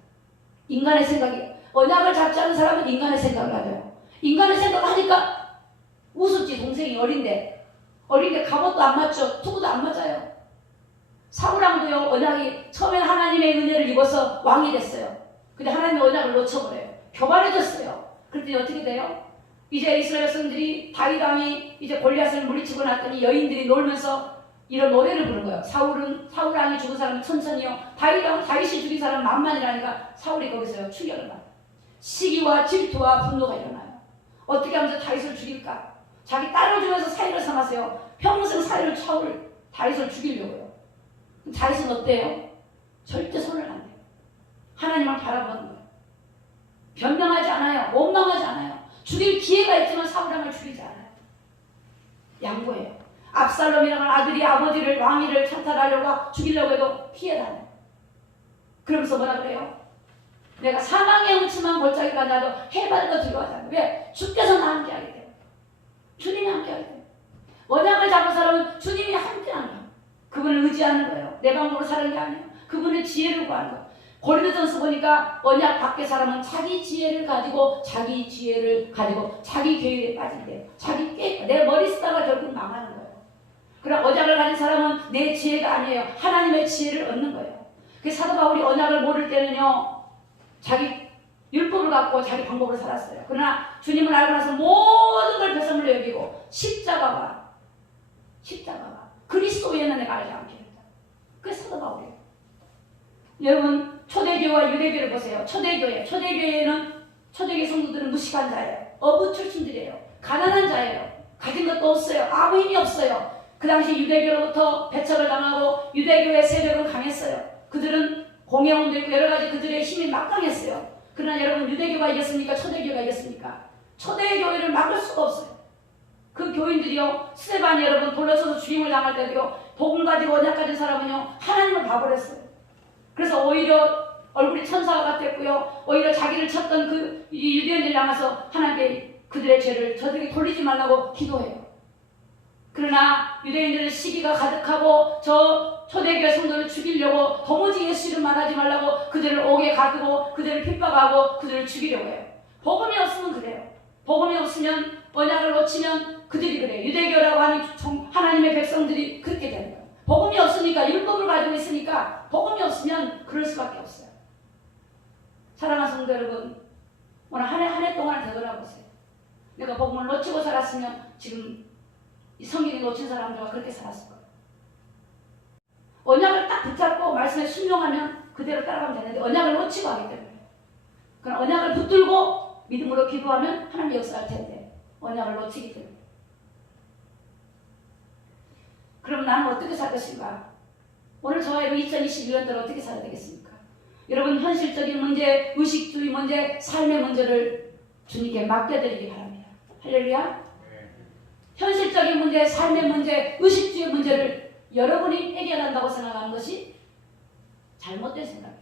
인간의 생각이 언약을 잡지 않은 사람은 인간의 생각을 가져요. 인간의 생각을 하니까 우습지. 동생이 어린데 갑옷도 안 맞죠. 투구도 안 맞아요. 사울왕도요 언약이 처음엔 하나님의 은혜를 입어서 왕이 됐어요. 근데 하나님의 언약을 놓쳐버려요. 교만해졌어요. 그랬더니 어떻게 돼요? 이제 이스라엘 백성들이 다윗 왕이 이제 골리앗을 물리치고 났더니 여인들이 놀면서 이런 노래를 부른 거예요. 사울 왕이 죽은 사람은 천천히요. 다윗이 죽인 사람은 만만이라니까 사울이 거기서요 충격을 받아요. 시기와 질투와 분노가 일어나요. 어떻게 하면서 다윗을 죽일까? 자기 딸을 죽여서 사위를 삼았어요. 평생 사위를 다윗을 죽이려고요. 다윗은 어때요? 절대 손을 안 대요. 하나님을 바라보는 거예요. 변명하지 않아요. 원망하지 않아요. 죽일 기회가 있지만 사울왕을 죽이지 않아요. 양보해요. 압살롬이라는 아들이 아버지를 왕위를 찬탈하려고 죽이려고 해도 피해 다녀요. 그러면서 뭐라 그래요? 내가 사망의 훔침한 골짜기가 나도 해발도 들어가잖아요. 왜? 주께서 나와 함께 하게 돼요. 주님이 함께 하게 돼요. 언약을 잡은 사람은 주님이 함께 하는 거예요. 그분을 의지하는 거예요. 내 방법으로 사는 게 아니에요. 그분의 지혜를 구하는 거예요. 고린도전서 보니까 언약 밖의 사람은 자기 지혜를 가지고 자기 계획에 빠진대요. 내 머리 쓰다가 결국 망하는 거예요. 그럼 언약을 가진 사람은 내 지혜가 아니에요. 하나님의 지혜를 얻는 거예요. 그 사도 바울이 언약을 모를 때는요. 자기 율법을 갖고 자기 방법으로 살았어요. 그러나 주님을 알고 나서 모든 걸 배설물로 여기고 십자가와 그리스도 외에는 내가 알지 않게 했다. 그게 사도 바울이에요. 여러분 초대교회와 유대교를 보세요. 초대교회는 초대교회 성도들은 무식한 자예요. 어부 출신들이에요. 가난한 자예요. 가진 것도 없어요. 아무 힘이 없어요. 그 당시 유대교로부터 배척을 당하고 유대교의 세력은 강했어요. 그들은 공회원도 있고 여러 가지 그들의 힘이 막강했어요. 그러나 여러분 유대교가 이겼습니까? 초대교회가 이겼습니까? 초대교회를 막을 수가 없어요. 그 교인들이요 스데반이 여러분 돌려서서 죽임을 당할 때도요 복음 가지고 언약 가진 사람은요 하나님을 봐버렸어요. 그래서 오히려 얼굴이 천사가 같았고요. 오히려 자기를 쳤던 그 유대인들 향해서 하나님께 그들의 죄를 저들에게 돌리지 말라고 기도해요. 그러나 유대인들은 시기가 가득하고 저 초대교회 성도를 죽이려고 도무지 예수 이름 말하지 말라고 그들을 옥에 가두고 그들을 핍박하고 그들을 죽이려고 해요. 복음이 없으면 그래요. 복음이 없으면 언약을 놓치면 그들이 그래요. 유대교라고 하는 하나님의 백성들이 그렇게 되는 거예요. 복음이 없으니까 율법을 가지고 있으니까 복음이 없으면 그럴 수밖에 없어요. 사랑하는 성도 여러분, 오늘 한 해 동안 되돌아보세요. 내가 복음을 놓치고 살았으면 지금 이 성경에 놓친 사람들과 그렇게 살았을 거예요. 언약을 딱 붙잡고 말씀에 순종하면 그대로 따라가면 되는데 언약을 놓치고 하기 때문에 그럼 언약을 붙들고 믿음으로 기도하면 하나님 역사할 텐데 언약을 놓치기 때문에 그럼 나는 어떻게 살 것인가? 오늘 저와 여러분 2021년도를 어떻게 살아야 되겠습니까? 여러분 현실적인 문제, 의식주의 문제, 삶의 문제를 주님께 맡겨드리기 바랍니다. 할렐루야. 현실적인 문제, 삶의 문제, 의식주의 문제를 여러분이 해결한다고 생각하는 것이 잘못된 생각이에요.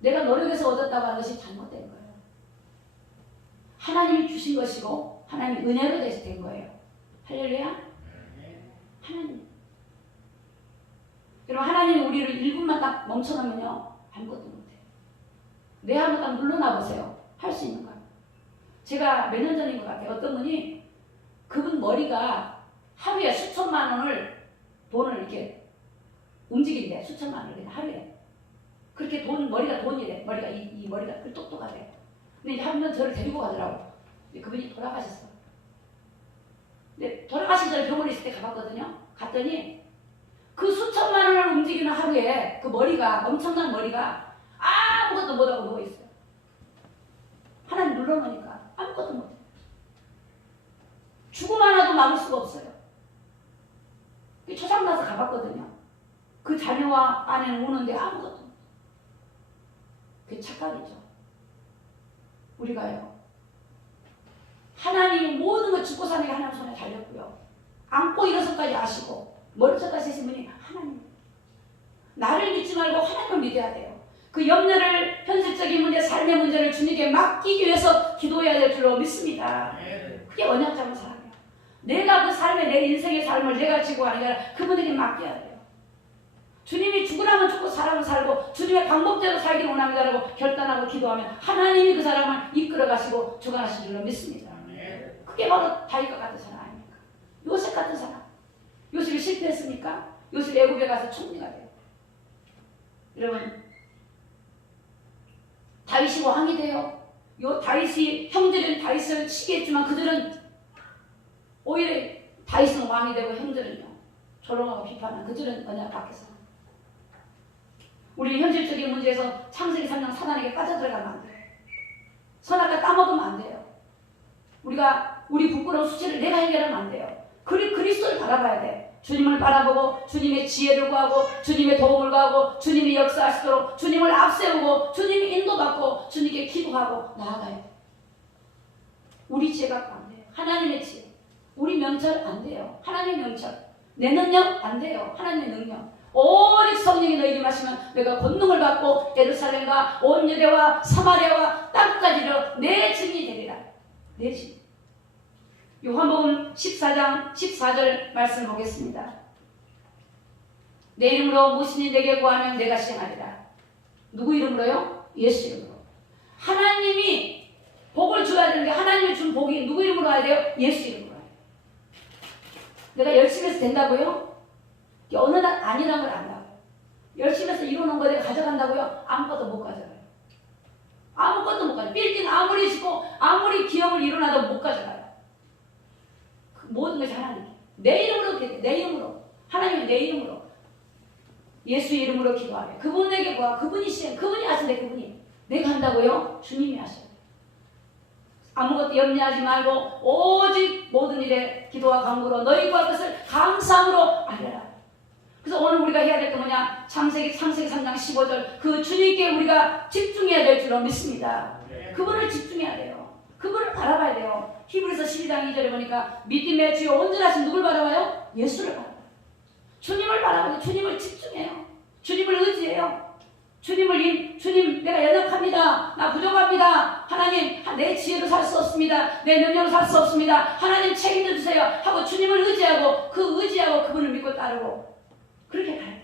내가 노력해서 얻었다고 하는 것이 잘못된 거예요. 하나님이 주신 것이고 하나님이 은혜로 된 거예요. 할렐루야. 하나님. 여러분 하나님이 우리를 1분만 딱 멈춰놓으면요 아무것도 못해요. 내 한번 딱 물러나 보세요. 할 수 있는 거예요. 제가 몇 년 전인 것 같아요. 어떤 분이 그분 머리가 하루에 수천만 원을 돈을 이렇게 움직인대. 수천만 원을 하루에. 그렇게 머리가 돈이래. 머리가 이 머리가 그 똑똑하대. 근데 이제 한 번 저를 데리고 가더라고. 그분이 돌아가셨어. 근데 돌아가신 전에 병원에 있을 때 가봤거든요. 갔더니 그 수천만 원을 움직이는 하루에 그 머리가 엄청난 머리가 아무것도 못하고 누워있어요. 하나님 눌러놓으니까 아무것도 못해요. 죽음 하나도 막을 수가 없어요. 초상나서 가봤거든요. 그 자녀와 아내는 우는데 아무것도 못해요. 그게 착각이죠. 우리가요. 하나님이 모든 걸 죽고 사는 게 하나님 손에 달렸고요. 안고 일어서까지 아시고 머리끝까지 하신 분이 하나님. 나를 믿지 말고 하나님을 믿어야 돼요. 그 염려를 현실적인 문제, 삶의 문제를 주님께 맡기기 위해서 기도해야 될 줄로 믿습니다. 그게 언약 잡은 사람이야. 내가 그 삶의 내 인생의 삶을 내가 지고 하는 게 아니라 그분에게 맡겨야 돼요. 주님이 죽으라면 죽고 살아면 살고 주님의 방법대로 살기를 원합니다라고 결단하고 기도하면 하나님이 그 사람을 이끌어 가시고 주관하실 줄로 믿습니다. 그게 바로 다윗과 같은 사람 아닙니까? 요셉 같은 사람. 요셉이 실패했습니까? 요셉이 애굽에 가서 총리가 돼요. 여러분 다윗이 왕이 돼요. 요 다윗이 형들은 다윗을 치게 했지만 그들은 오히려 다윗은 왕이 되고 형들은요 조롱하고 비판하는 그들은 언약 밖에서. 우리 현실적인 문제에서 창세기 3장 사단에게 빠져들어가면 안 돼요. 선악과 따먹으면 안 돼요. 우리가 우리 부끄러운 수치를 내가 해결하면 안 돼요. 그리스도를 바라봐야 돼. 주님을 바라보고 주님의 지혜를 구하고 주님의 도움을 구하고 주님이 역사하시도록 주님을 앞세우고 주님이 인도받고 주님께 기도하고 나아가야 돼. 우리 지혜 갖고 안 돼요. 하나님의 지혜. 우리 명철 안 돼요. 하나님의 명철. 내 능력 안 돼요. 하나님의 능력. 오직 성령이 너에게 마시면 내가 권능을 받고 예루살렘과 온 유대와 사마리아와 땅까지로 내 증인이 되리라. 내 증인. 요한복음 14장 14절 말씀 보겠습니다. 내 이름으로 무엇이니 내게 구하면 내가 시행하리라. 누구 이름으로요? 예수 이름으로. 하나님이 복을 줘야 되는데 하나님이 준 복이 누구 이름으로 와야 돼요? 예수 이름으로. 내가 열심히 해서 된다고요? 어느 날 아니라는 걸 안다고요. 열심히 해서 이루는 거 내가 가져간다고요? 아무것도 못 가져가요. 아무것도 못 가져가요. 빌딩 아무리 짓고 아무리 기업을 이루나도 못 가져가요. 그 모든 것이 하나님. 내 이름으로 내 이름으로. 하나님은 내 이름으로. 예수 이름으로 기도하며 그분에게 뭐 그분이 시행 그분이 하시는데 그분이 내가 한다고요? 주님이 하셔요. 아무것도 염려하지 말고 오직 모든 일에 기도와 간구로 너희 구할 것을 감사함으로 알려라. 그래서 오늘 우리가 해야 될 게 뭐냐? 창세기 3장 15절 그 주님께 우리가 집중해야 될 줄로 믿습니다. 그분을 집중해야 돼요. 그분을 바라봐야 돼요. 히브리서 12장 2절에 보니까 믿음의 주요 온전하신 누굴 바라봐요? 예수를 바라봐요. 주님을 바라봐요. 주님을 집중해요. 주님을 의지해요. 주님 내가 연약합니다. 나 부족합니다. 하나님 내 지혜로 살 수 없습니다. 내 능력으로 살 수 없습니다. 하나님 책임져 주세요 하고 주님을 의지하고 그분을 믿고 따르고 그렇게 가요.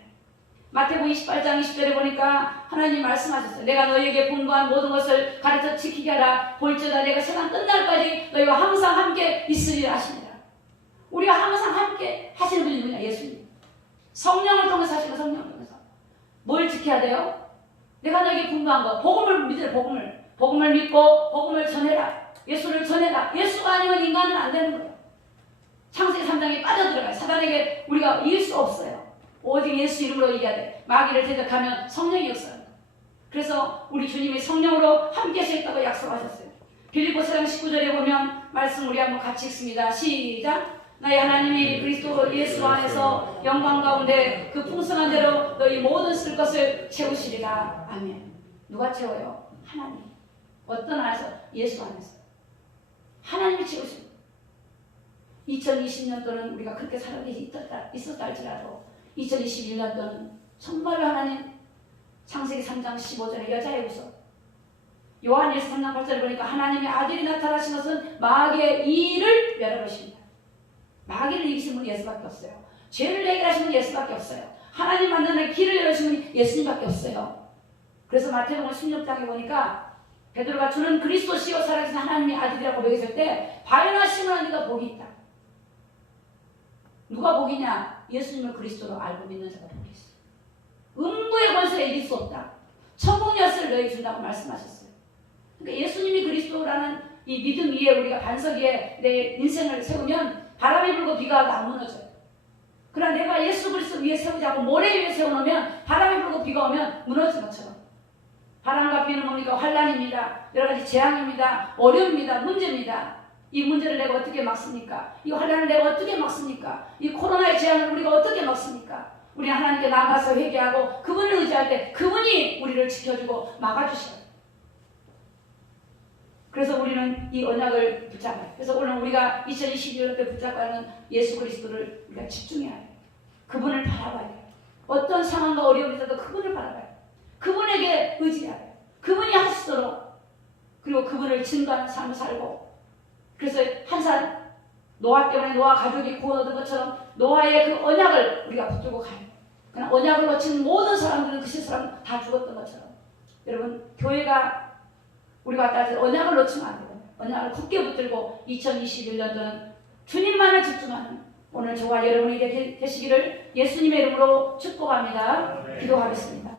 마태복음 28장 20절에 보니까 하나님 말씀하셨어요. 내가 너희에게 분부한 모든 것을 가르쳐 지키게 하라. 볼지어다 내가 세상 끝날까지 너희와 항상 함께 있으리라 하십니다. 우리가 항상 함께 하시는 분이 누구냐? 예수님. 성령을 통해서 하시고 성령을 통해서 뭘 지켜야 돼요? 내가 너에게 분부한 거 복음을 믿으라. 복음을 믿고 복음을 전해라. 예수를 전해라. 예수가 아니면 인간은 안 되는 거예요. 창세기 3장에 빠져들어가요. 사단에게 우리가 이길 수 없어요. 오직 예수 이름으로 이겨야 돼. 마귀를 대적하면 성령이 없어요. 그래서 우리 주님이 성령으로 함께 하시겠다고 약속하셨어요. 빌립보서 4장 19절에 보면 말씀 우리 한번 같이 읽습니다. 시작. 나의 하나님이 그리스도 예수 안에서 영광 가운데 그 풍성한 대로 너희 모든 쓸 것을 채우시리라. 아멘. 누가 채워요? 하나님. 어떤 안에서? 예수 안에서. 하나님이 채우십니다. 2020년도는 우리가 그렇게 살아계 있었다 할지라도 2021년도는 정말로 하나님 창세기 3장 15절에 여자의 구속 요한일서 3장 8절에 보니까 하나님의 아들이 나타나신 것은 마귀의 일을 멸하십니다. 마귀를 이기신 분이 예수밖에 없어요. 죄를 해결하신 분이 예수밖에 없어요. 하나님 만나는 길을 열으신 분이 예수님밖에 없어요. 그래서 마태복음 16장에 보니까 베드로가 주는 그리스도시요 살아계신 하나님의 아들이라고 먹였을 때 바요나 시몬아 네가 복이 있다. 누가 복이냐? 예수님을 그리스도로 알고 믿는 자가 복이 있어. 음부의 권세에 이길 수 없다. 천국 열쇠를 너에게 준다고 말씀하셨어요. 그러니까 예수님이 그리스도라는 이 믿음 위에 우리가 반석 위에 내 인생을 세우면 바람이 불고 비가 와도 안 무너져요. 그러나 내가 예수 그리스도 위에 세우지 않고 모래 위에 세워놓으면 바람이 불고 비가 오면 무너진 것처럼 바람과 비는 뭡니까? 환난입니다. 여러 가지 재앙입니다. 어려움입니다. 문제입니다. 이 문제를 내가 어떻게 막습니까? 이 환난을 내가 어떻게 막습니까? 이 코로나의 재앙을 우리가 어떻게 막습니까? 우리 하나님께 나가서 회개하고 그분을 의지할 때 그분이 우리를 지켜주고 막아주셔요. 그래서 우리는 이 언약을 붙잡아요. 그래서 오늘 우리가 2021년도에 붙잡아야 하는 예수 그리스도를 우리가 집중해야 해요. 그분을 바라봐야 해요. 어떤 상황과 어려움이 있어도 그분을 바라봐야 해요. 그분에게 의지해야 해요. 그분이 하시도록 그리고 그분을 증거하는 삶을 살고 그래서 한산 노아 때문에 노아 가족이 구원 얻은 것처럼 노아의 그 언약을 우리가 붙들고 가요. 그러나 언약을 놓친 모든 사람들은 그 사람 다 죽었던 것처럼 여러분 교회가 우리가 따라서 언약을 놓치면 안 돼요. 언약을 굳게 붙들고 2021년도는 주님만을 집중하는 오늘 저와 여러분이 되시기를 예수님의 이름으로 축복합니다. 기도하겠습니다.